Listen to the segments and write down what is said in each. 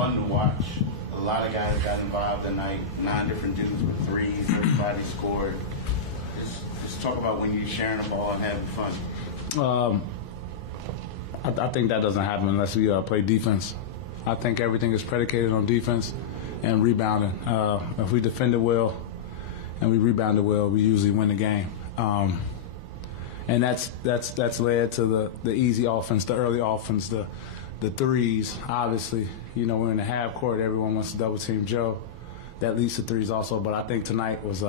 fun to watch. A lot of guys got involved tonight. 9 different dudes with threes. Everybody scored. Just talk about when you're sharing the ball and having fun. I think that doesn't happen unless we play defense. I think everything is predicated on defense and rebounding. If we defend it well and we rebound it well, we usually win the game. And that's led to the easy offense, the early offense, the threes. Obviously, we're in the half court. Everyone wants to double team Joe. That leads to threes also. But I think tonight was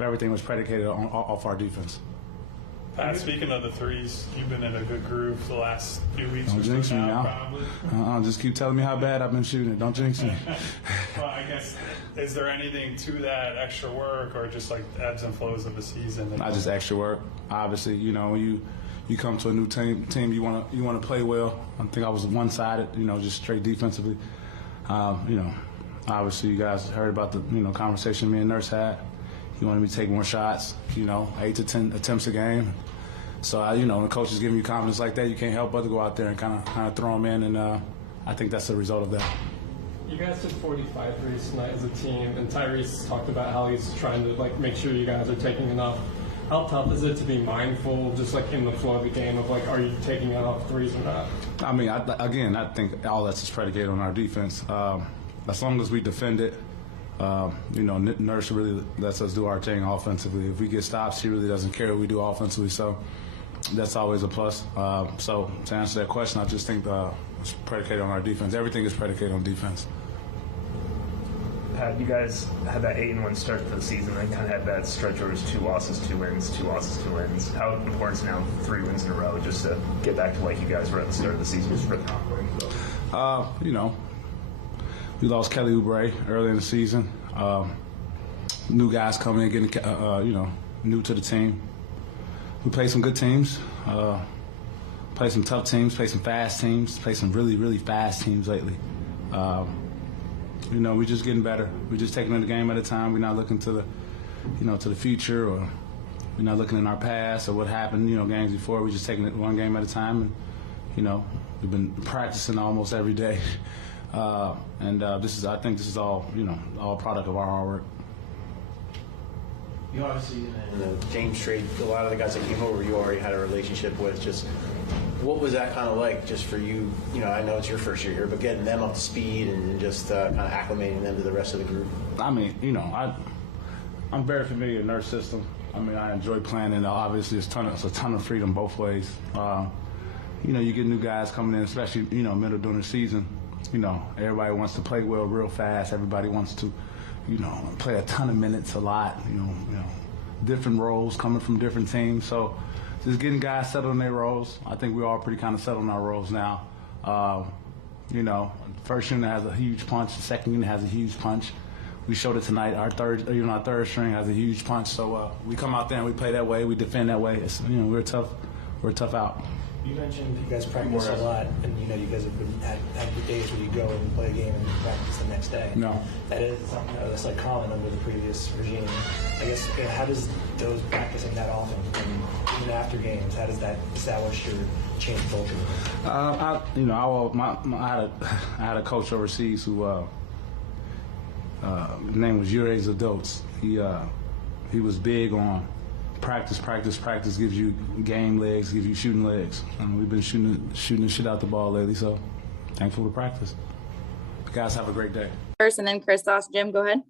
everything was predicated off our defense. Pat, speaking of the threes, you've been in a good groove the last few weeks. Don't jinx me now. Probably. Just keep telling me how bad I've been shooting it. Don't jinx me. Well, I guess, is there anything to that extra work, or just like ebbs and flows of the season? Not just extra work. Obviously, when you come to a new team, you want to play well. I think I was one-sided, just straight defensively. Obviously, you guys heard about the conversation me and Nurse had. He wanted me to take more shots, 8 to 10 attempts a game. So, when the coach is giving you confidence like that, you can't help but to go out there and kind of throw them in, and I think that's the result of that. You guys took 45 threes tonight as a team, and Tyrese talked about how he's trying to make sure you guys are taking enough. How tough is it to be mindful, just in the flow of the game, of are you taking enough threes or not? I mean, I think all that's just predicated on our defense. As long as we defend it, Nurse really lets us do our thing offensively. If we get stops, she really doesn't care what we do offensively, so that's always a plus. So to answer that question, I just think it's predicated on our defense. Everything is predicated on defense. Pat, you guys had that 8-1 start to the season, and kind of had that stretch where it was 2 losses, 2 wins, 2 losses, 2 wins. How important is now 3 wins in a row just to get back to like you guys were at the start of the season, just for the confidence? We lost Kelly Oubre early in the season. New guys coming in, getting new to the team. We played some good teams, played some tough teams, played some fast teams, played some really, really fast teams lately. We're just getting better. We're just taking it a game at a time. We're not looking to the future, or we're not looking in our past or what happened, games before. We're just taking it one game at a time, and we've been practicing almost every day. I think this is all all product of our hard work. You obviously, in the James trade, a lot of the guys that came over, you already had a relationship with. Just what was that kind of like, just for you? I know it's your first year here, but getting them up to speed and just kind of acclimating them to the rest of the group. I mean, I'm very familiar with Nurse system. I mean, I enjoy playing, and obviously it's a ton of freedom both ways. You get new guys coming in, especially middle during the season. Everybody wants to play well real fast. Everybody wants to, play a ton of minutes a lot. Different roles coming from different teams. So just getting guys settled in their roles. I think we're all pretty kind of settled in our roles now. First unit has a huge punch. The second unit has a huge punch. We showed it tonight. Our third string has a huge punch. So we come out there and we play that way. We defend that way. We're a tough out. You mentioned you guys practice a lot, and you guys have been had the days where you go and play a game and practice the next day. No. That is that's common under the previous regime. I guess how does those practicing that often, and even after games, how does that establish your change culture? I had a coach overseas who his name was Yuri Zadots. He was big on practice gives you game legs, gives you shooting legs. We've been shooting the shit out the ball lately, so thankful to practice. You guys have a great day. First, and then Christos. Jim, go ahead.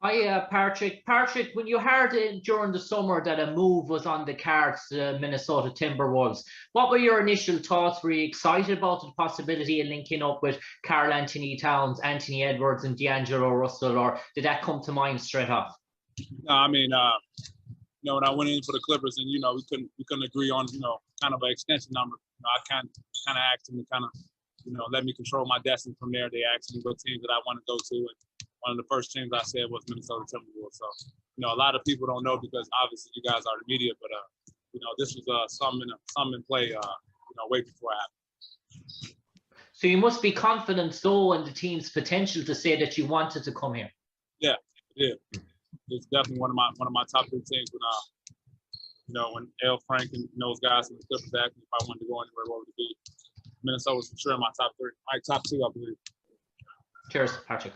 Hi, Patrick. Patrick, when you heard during the summer that a move was on the cards to Minnesota Timberwolves, what were your initial thoughts? Were you excited about the possibility of linking up with Karl Anthony Towns, Anthony Edwards, and D'Angelo Russell, or did that come to mind straight off? No, I mean, when I went in for the Clippers, and we couldn't agree on kind of an extension number. I kind of asked them to kind of let me control my destiny from there. They asked me what teams that I want to go to, and one of the first teams I said was Minnesota Timberwolves. So a lot of people don't know because obviously you guys are the media, but this was something in play way before it happened. So you must be confident though in the team's potential to say that you wanted to come here. Yeah. It's definitely one of my top 3 teams. When L. Frank and those guys in the Clippers asked me if I wanted to go anywhere, what would it be? Minnesota was for sure in my top 3, my top 2, I believe. Cheers, Patrick.